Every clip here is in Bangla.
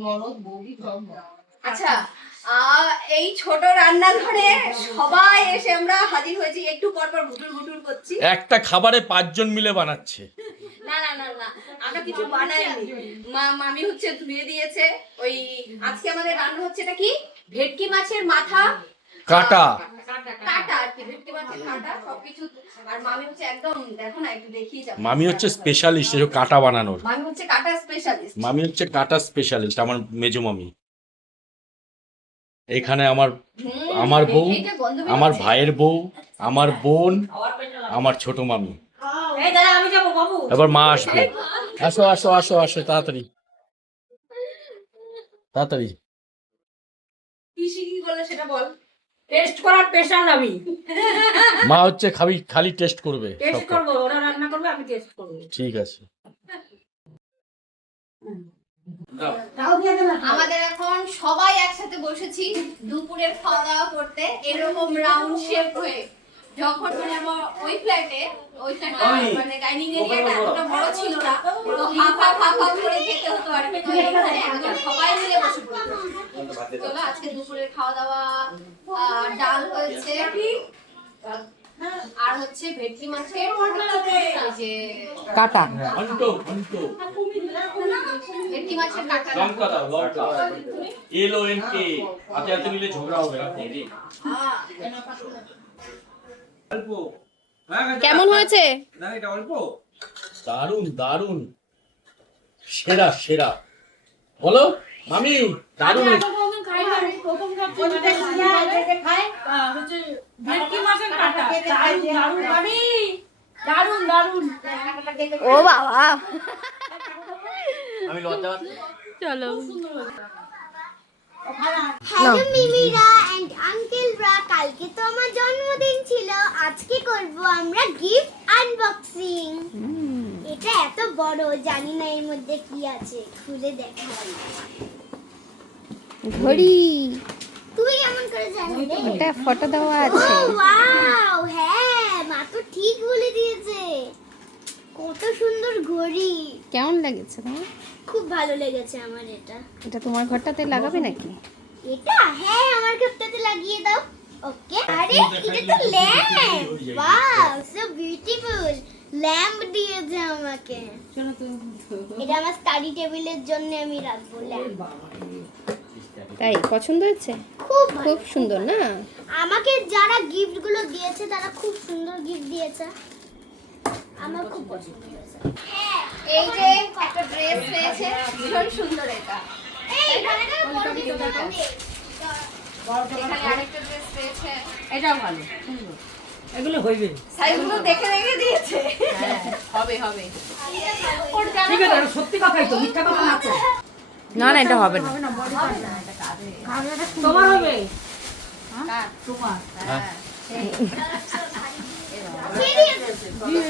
ননদ বৌদি সব। আচ্ছা, এই ছোট রান্নাঘরে সবাই এসে আমরা হাজির হয়েছি, একটু পর পর ঘুটুর ঘুটুর করছি। একটা খাবারে 5 জন মিলে বানাচ্ছে। না না না না, আমরা কিছু বানাইনি। মামি হচ্ছে ধুয়ে দিয়েছে। ওই আজকে আমাদের রান্না হচ্ছে এটা কি, ভেটকি মাছের মাথা কাটা কাটা আর কি, ভেটকি মাছের কাটা সবকিছু। আর মামি হচ্ছে একদম, দেখো না একটু দেখিয়ে যাও, মামি হচ্ছে স্পেশালিস্ট এই কাটা বানানোর। মামি হচ্ছে কাটা স্পেশালিস্ট। মামি হচ্ছে কাটা স্পেশালিস্ট, আমার মেজো মামি। এখানে আমার বউ, আমার ভাইয়ের বউ, আমার বোন, আমার ছোট মামি। এবার মা আসবে। আসো আসো আসো আসো, তাড়াতাড়ি তাড়াতাড়ি। কি শিখি বলে সেটা বল। টেস্ট করার পেশাল আমি। মা হচ্ছে খালি টেস্ট করবে। টেস্ট করব, ওরা রান্না করবে, আমি টেস্ট করব। ঠিক আছে। আমাদের এখন সবাই একসাথে বসেছি দুপুরের খাওয়া দাওয়া করতে, এরকম রাউন্ড শেপ হয়ে। যখন মানে আমার ওই ফ্ল্যাটে ওই সময় মানে ডাইনিং এরিয়াটা এতটা বড় ছিল না, তো হাফ করে খেতে হতো আর কি। তো এখানে একদম সবাই মিলে বসে পড়তো। চলো আজকে দুপুরের খাওয়া দাওয়া, ডাল হয়েছে আর হচ্ছে ভেটকি মাছের এই যে কাটা, ভেটকি মাছের কাটা। ঝগড়া হবে। কেমন হয়েছে? দারুন দারুন, সেরা সেরা। বলো মামি, দারুন। ও বাবা, আমি লজ্জা। চলো। হ্যালো মিমিরা এন্ড আঙ্কেলরা, কালকে তো আমার জন্মদিন ছিল, আজকে করব আমরা গিফট আনবক্সিং। এটা এত বড়, জানি না এর মধ্যে কি আছে, খুলে দেখাই। ঘড়ি, তুই কেমন করে জানলি? এটা ফটো দেওয়া আছে। ওয়াও, হ্যাঁ মা তো ঠিক বলে দিয়েছে। কত সুন্দর ঘড়ি, কেমন লাগছে তোমার? খুব ভালো লেগেছে আমার এটা। এটা তোমার ঘরটাতে লাগাবে নাকি? এটা হ্যাঁ, আমার কাপটাতে লাগিয়ে দাও। ওকে। আরে এটা তো lamp, wow so beautiful. Lamp দিয়েছে আমাকে। এটা আমার স্টাডি টেবিলের জন্য আমি রাখবো ল্যাম্প। তাই পছন্দ হয়েছে? খুব খুব সুন্দর না? আমাকে যারা গিফট গুলো দিয়েছে তারা খুব সুন্দর গিফট দিয়েছে, আমার খুব পছন্দ হয়েছে। হ্যাঁ, এই যে একটা ড্রেস পেয়েছে, ভীষণ সুন্দর এটা। এই এখানে বড় দিতে হবে। এখানে আরেকটা ড্রেস পেয়েছে, এটাও ভালো, সুন্দর। এগুলো হইবে। সাইজগুলো দেখে দেখে দিয়েছে। হবে হবে। ঠিক আছে, এটা সত্যি কথাই তো, মিথ্যা কথা না তো। না না, এটা হবে না। তোমার হবে? কার? তোমার।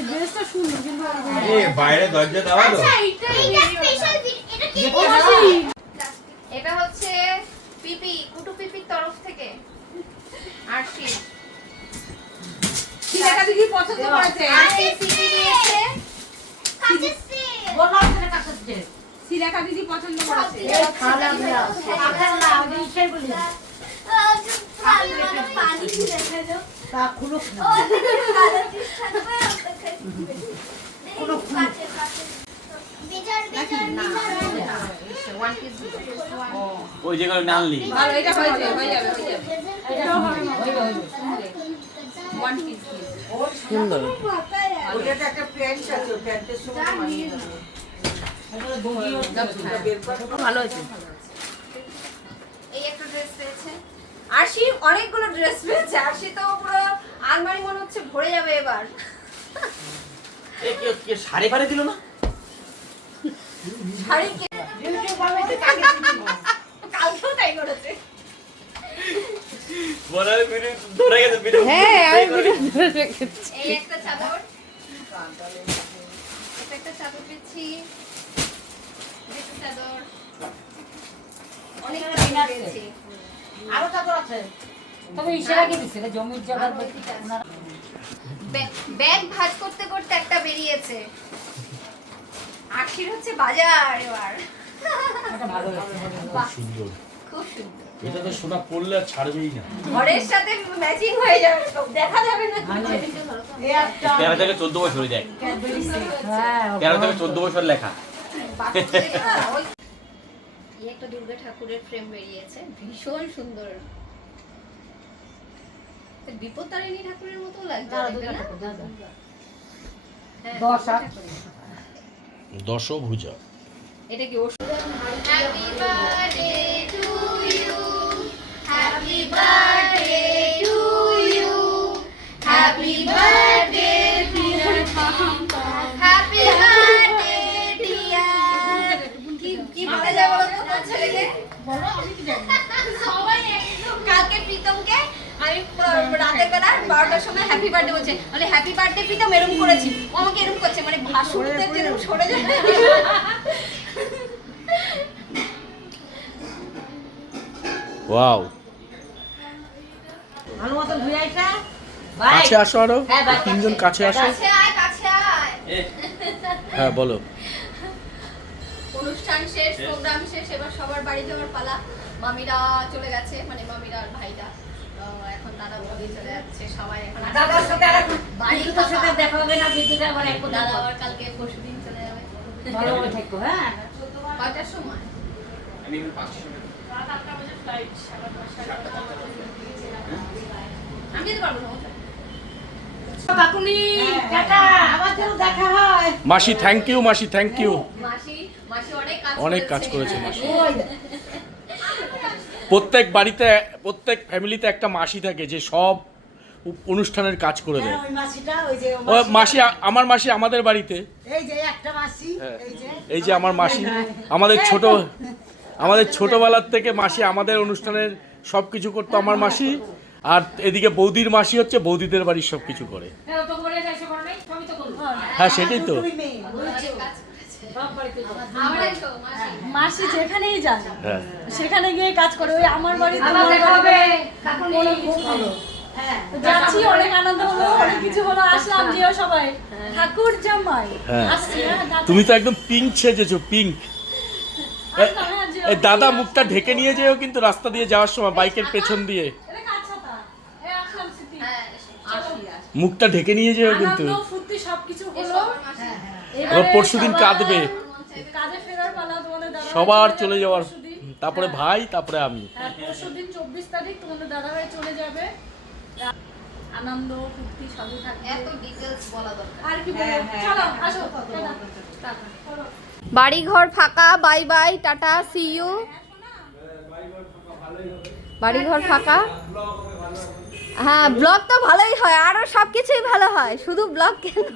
ড্রেসটা সুন্দর কিন্তু বাইরে দরজা দেওয়া তো। এটা স্পেশাল, এটা কি? এটা হচ্ছে পিপি, কুটু পিপির তরফ থেকে। আর শীত সিলেটা দিদি পছন্দ করেছে। আজকে পিপি দিয়েছে। কাঁচের সেট। বললাম সেটা কাছে। সিলেকা দিদি পছন্দ করেছে। খালা দিয়া। আচ্ছা না, আমি সেই বলি। পানি ছিল না। তা খুলো। ওয়ান পিস দিল। ওই যেগুলো নানলি ভালো, এটা হয়ে যাবে হয়ে যাবে। এটাও হবে না, হইবে। ওয়ান পিস দিল। সুন্দর। ওইটাতে একটা প্যান্ট আছে, ওই প্যান্টের সঙ্গে মানিয়ে যাবে। ভালো হয়েছে। এই একটা ড্রেস পেয়েছে। আরশি অনেকগুলো ড্রেস পেয়েছে। আরশি তো পুরো আলমারি মনে হচ্ছে ভরে যাবে এবার। শাড়ি ফাড়ি দিল না? শাড়ি কে কালকেও তাই করেছে। হ্যাঁ, আমি ভিডিও রেখেছি। এই একটা চাদর, এটা একটা চাদর পেয়েছি, একটা চাদর, অনেক চাদর পেয়েছি। আরো চাদর আছে। তবে ইশারা কি দিছে, জমির জায়গার ব্যাগ ভাঁজ করতে করতে একটা বেরিয়েছে। আশির হচ্ছে বাজার এবার। এটা ভালো হয়েছে। বাহ, সুন্দর। খুব সুন্দর। এটা তো সোনা পড়লে আর ছাড়বেই না। ঘরের সাথে ম্যাচিং হয়ে যাবে, দেখা যাবে না। এই একটা 13 থেকে 14 বছর হয়ে যায়। Cadbury set. হ্যাঁ 13 থেকে 14 বছর লেখা। এই একটা দুর্গা ঠাকুরের ফ্রেম বেরিয়েছে, ভীষণ সুন্দর। বিপত্তারিণী ঠাকুরের মতো লাগছে, দাঁড়া, দেখবে না? দাঁড়া। হ্যাঁ, দশা। দশভুজা। এটা কি ওষুধ? Happy birthday to you, happy birthday to you, happy birthday happy birthday dear. কি বলে যাবো তোমার ছেলেকে? বলো আমি কি জানি। সবাই একদম কালকে প্রীতমকে আমি রাতের বেলা 12টার সময় হ্যাপি বার্থডে বলছে, মানে হ্যাপি বার্থডে প্রীতম এরকম করেছি, ও আমাকে এরকম করছে, মানে ভাসুরদের যেরকম সরে যায়। ওয়াও, ভালো মতো ধুয়ে আইসা। কাছে আসো আরো, হ্যাঁ, বাই। তিনজন কাছে আসো। কাছে আয়, কাছে আয়। হ্যাঁ বলো। অনুষ্ঠান শেষ, প্রোগ্রাম শেষ, এবার সবার বাড়ি যাওয়ার পালা। মামিরা চলে গেছে, মানে মামিরা আর ভাইরা এখন দাদা বৌদি চলে যাচ্ছে, সবাই এখন দাদার সাথে আর বাড়ি তোর সাথে দেখা হবে না, দিদিটা আবার এক দাদা আবার কালকে পরশুদিন চলে যাবে। ভালোভাবে থাকো। হ্যাঁ কয়টার সময়? আমি যেতে পারবো না। কাকুনি টাটা, আবার যেন দেখা হয়। মাসি থ্যাংক ইউ, মাসি থ্যাংক ইউ। মাসি মাসি অনেক কাজ করেছে মাসি। ওই প্রত্যেক বাড়িতে, প্রত্যেক ফ্যামিলিতে একটা মাসি থাকে যে সব অনুষ্ঠানের কাজ করে দেয়। ওই মাসিটা ওই যে ও মাসি, আমার মাসি আমাদের বাড়িতে। এই যে একটা মাসি হ্যাঁ। এই যে এই যে আমার মাসি, আমাদের ছোটবেলার থেকে মাসি আমাদের অনুষ্ঠানের সব কিছু করতো আমার মাসি। আর এদিকে বৌদির মাসি হচ্ছে বৌদিদের বাড়ির সব কিছু করে। তো করে যাইছো করে নাই, সবই তো করব। হ্যাঁ সেটাই তো। দুই মেয়ে সব বাড়িতে করব। আমরা এসো মাসি। মাসি যেখানেই যায় হ্যাঁ সেখানে গিয়ে কাজ করে। ওই আমার বাড়িতে আবার দেখা হবে কাকুনি। হ্যাঁ যাচ্ছি, অনেক আনন্দ হলো, অনেক কিছু হলো, আসলাম যেও সবাই ঠাকুর জামাই হ্যাঁ। আসছি। হ্যাঁ, দাদা। তুমি তো একদম পিঙ্ক সেজেছো, পিঙ্ক। আসলাম, হ্যাঁ, যেও। এই দাদা মুখটা ঢেকে নিয়ে যেও কিন্তু রাস্তা দিয়ে যাওয়ার সময়, বাইকের পেছন দিয়ে এটা কার ছাতা? এই আসলাম স্মৃতি। হ্যাঁ, এসো। মুখটা ঢেকে নিয়ে যেও কিন্তু। আনন্দ ফুর্তি সবকিছু এসো হলো। আমার মাসি। এবার পরশুদিন সবার কাঁদবে, কাজে ফেরার পালা তোমাদের দাদা সবার চলে যাওয়ার, তারপরে ভাই, তারপরে আমি। হ্যাঁ, পরশুদিন 24 তারিখ তোমাদের দাদাভাই চলে যাবে। আনন্দ ফুর্তি সবই থাকবে। এত ডিটেইলস বলা দরকার। আর কি বলবো? চলো আসো টাটা। চলো। বাড়ি ঘর ফাঁকা, bye bye, tata, see you. বাড়ি ঘর ফাঁকা। হ্যাঁ, ব্লগ তো ভালোই হয়, আরো সবকিছুই ভালো হয়, শুধু ব্লগ কেন?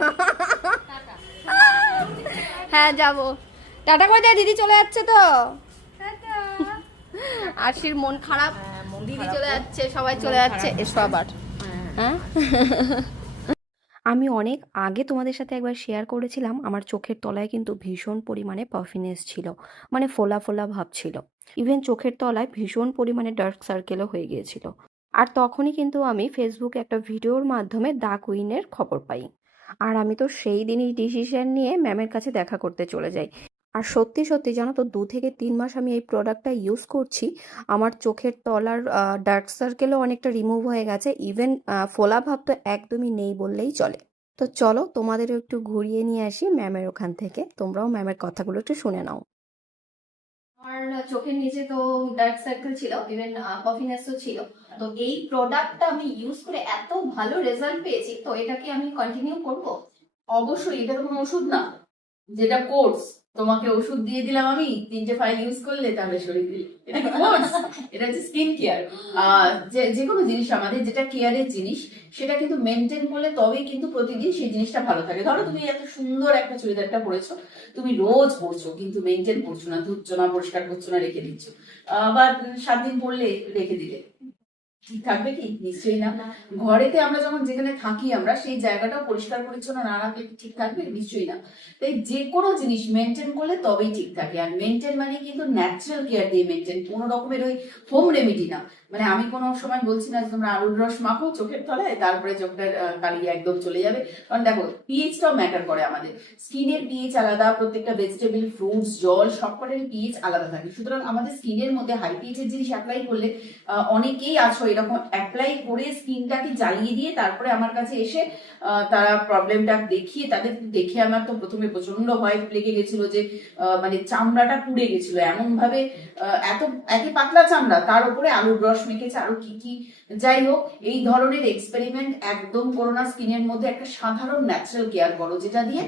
হ্যাঁ যাবো। টাটা করে দেয়, দিদি চলে যাচ্ছে তো। আরশির মন খারাপ, দিদি চলে যাচ্ছে, সবাই চলে যাচ্ছে। এসো আবার। হ্যাঁ আমি অনেক আগে তোমাদের সাথে একবার শেয়ার করেছিলাম আমার চোখের তলায় কিন্তু ভীষণ পরিমাণে পাফিনেস ছিল, মানে ফোলা ফোলা ভাব ছিল। ইভেন চোখের তলায় ভীষণ পরিমাণে ডার্ক সার্কেলও হয়ে গিয়েছিল। আর তখনই কিন্তু আমি ফেসবুকে একটা ভিডিওর মাধ্যমে দ্য কুইনের খবর পাই। আর আমি তো সেই দিনই ডিসিশন নিয়ে ম্যামের কাছে দেখা করতে চলে যাই। আর সত্যি সত্যি জানো তো 2 থেকে 3 মাস আমি এই প্রোডাক্টটা ইউজ করছি। আমার চোখের তলার ডার্ক সার্কেলও অনেকটা রিমুভ হয়ে গেছে। ইভেন ফোলা ভাব তো একদমই নেই বললেই চলে। তো চলো তোমাদেরও একটু ঘুরিয়ে নিয়ে আসি ম্যামের ওখান থেকে, তোমরাও ম্যামের কথাগুলো একটু শুনে নাও। আমার চোখের নিচে তো ডার্ক সার্কেল ছিল, ইভেন পাফিনেসও ছিল। তো এই প্রোডাক্টটা আমি ইউজ করে এত ভালো রেজাল্ট পেয়েছি, তো এটাকে আমি কন্টিনিউ করব। অবশ্যই, এটা তো কোনো ওষুধ না, যেটা কোর্স। তোমাকে ওষুধ দিয়ে দিলাম আমি, 3টে ফাইল ইউজ করলে তাহলে শরীর দিলে, এটা কি কোর্স? এটা হচ্ছে স্কিন কেয়ার। যে কোনো জিনিস আমাদের যেটা কেয়ারের জিনিস, সেটা কিন্তু মেনটেন করলে তবেই কিন্তু প্রতিদিন সেই জিনিসটা ভালো থাকে। ধরো তুমি এত সুন্দর একটা চুড়িদারটা পরেছো, তুমি রোজ পরছো কিন্তু মেনটেন করছো না, ধুচ্ছ না, পরিষ্কার করছো না, রেখে দিচ্ছ। আবার 7 দিন পরলে রেখে দিলে, ঠিক থাকবে কি? নিশ্চয়ই না। ঘরেতে আমরা যখন যেখানে থাকি আমরা সেই জায়গাটাও পরিষ্কার পরিচ্ছন্ন না রাখলে কি ঠিক থাকবে? নিশ্চয়ই না। তাই যে কোনো জিনিস মেনটেন করলে তবেই ঠিক থাকে। আর মেনটেন মানে কিন্তু ন্যাচারাল কেয়ার দিয়ে মেনটেন, কোনো রকমের ওই হোম রেমেডি না। মানে আমি কোনো সময় বলছি না যে তোমরা আলুর রস মাখো চোখের তলায়, তারপরে চোখের কালি একদম চলে যাবে। কারণ দেখো পিএইচটাও ম্যাটার করে আমাদের। স্কিনের পিএইচ আলাদা, প্রত্যেকটা ভেজিটেবল, ফ্রুটস, জল সবকটারই পিএইচ আলাদা থাকে। সুতরাং আমাদের স্কিনের মধ্যে হাই পিএইচের জিনিস অ্যাপ্লাই করলে অনেকেই আছো এরকম অ্যাপ্লাই করে স্কিনটাকে জ্বালিয়ে দিয়ে তারপরে আমার কাছে এসে তারা প্রবলেমটা দেখিয়ে, তাদের দেখে আমার তো প্রথমে প্রচন্ড ভয় লেগে গেছিল যে মানে চামড়াটা পুড়ে গেছিল এমন ভাবে, এত একে পাতলা চামড়া, তার উপরে আলুর রস মেখেছে, আরো কি কি। যাই হোক, এই ধরনের এক্সপেরিমেন্ট একদম করো না। স্কিনের মধ্যে একটা সাধারণ ন্যাচারাল কেয়ার করো, যেটা দিয়ে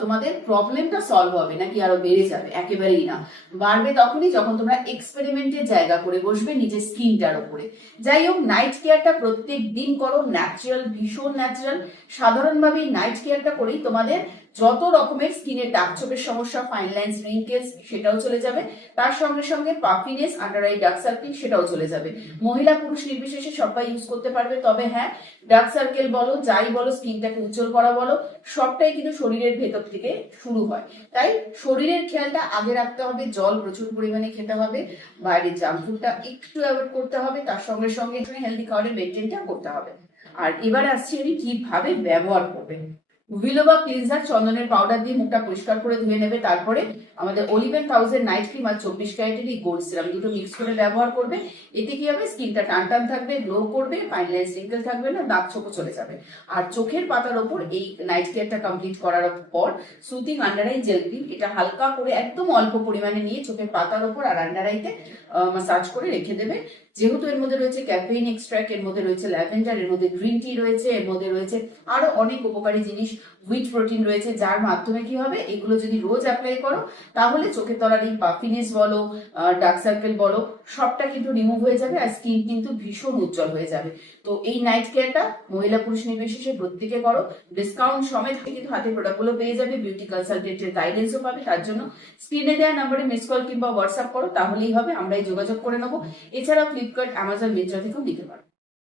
তোমাদের প্রবলেমটা সলভ হবে, নাকি আরো বেড়ে যাবে? একেবারেই না। বাড়বে তখনই যখন তোমরা এক্সপেরিমেন্টের জায়গা করে বসবে নিজের স্কিনটার উপরে। যাই হোক, নাইট কেয়ারটা প্রত্যেক দিন করো, ন্যাচারাল, ভীষণ ন্যাচারাল। সাধারণভাবে নাইট কেয়ারটা করেই তোমাদের যত রকমের স্কিনের দাগ ছোপের সমস্যা, ফাইন লাইন্স, রিঙ্কেলস, সেটাও চলে যাবে। তার সঙ্গে সঙ্গে puffiness, under eye dark circle, সেটাও চলে যাবে। মহিলা পুরুষ নির্বিশেষে সবাই ইউজ করতে পারবে। তবে হ্যাঁ, ডার্ক সার্কেল বলো, যাই বলো, স্কিনটাকে উজ্জ্বল করা বলো, সবটাই কিন্তু শরীরের ভেতর থেকে শুরু হয়। তাই শরীরের খেয়ালটা আগে রাখতে হবে। জল প্রচুর পরিমাণে খেতে হবে, বাইরের জাঙ্ক ফুডটা একটু অ্যাভয়েড করতে হবে, তার সঙ্গে সঙ্গে হেলদি খাবারের মেনটেনটা করতে হবে। আর এবার আসছি আমি কিভাবে ব্যবহার করবেন। ভিলোবা ক্লিনজার চন্দনের পাউডার দিয়ে মুখটা পরিষ্কার করে ধুয়ে নেবে। তারপরে আমাদের অলিভেন 1000 নাইট ক্রিম আর 24 ক্যারেটের এই গোল্ড সিরাম দুটো মিক্স করে ব্যবহার করবে। এতে কি হবে? স্কিনটা টান টান থাকবে, গ্লো করবে, ফাইন লাইন রিঙ্কেল থাকবে না, দাগ ছোপও চলে যাবে। আর চোখের পাতার ওপর এই নাইট কেয়ারটা কমপ্লিট করার পর soothing under eye jail cream, এটা হালকা করে একদম অল্প পরিমাণে নিয়ে চোখের পাতার ওপর আর আন্ডার আইতে মাসাজ করে রেখে দেবে। যেহেতু এর মধ্যে রয়েছে ক্যাফেইন এক্সট্রাক্ট, এর মধ্যে রয়েছে ল্যাভেন্ডার, এর মধ্যে গ্রিন টি রয়েছে, এর মধ্যে রয়েছে আরো অনেক উপকারী জিনিস, হুইট প্রোটিন রয়েছে, যার মাধ্যমে কি হবে, এগুলো যদি রোজ অ্যাপ্লাই করো তাহলে চোখের তলার এই পাফিনেস বলো, ডার্ক সার্কেল বলো, সবটা কিন্তু রিমুভ হয়ে যাবে আর স্কিন কিন্তু ভীষণ উজ্জ্বল হয়ে যাবে। তো এই নাইট কেয়ারটা মহিলা পুরুষ নির্বিশেষে প্রত্যেকে করো। ডিসকাউন্ট সমেত কিন্তু হাতে প্রোডাক্টগুলো পেয়ে যাবে, বিউটি কনসালটেন্টের গাইডেন্সও পাবে। তার জন্য স্ক্রিনে দেওয়া নাম্বারে মিস কল কিংবা হোয়াটসঅ্যাপ করো, তাহলেই হবে, আমরাই যোগাযোগ করে নেবো। এছাড়াও ফ্লিপকার্ট, অ্যামাজন, মিন্ত্রা থেকেও নিতে পারো।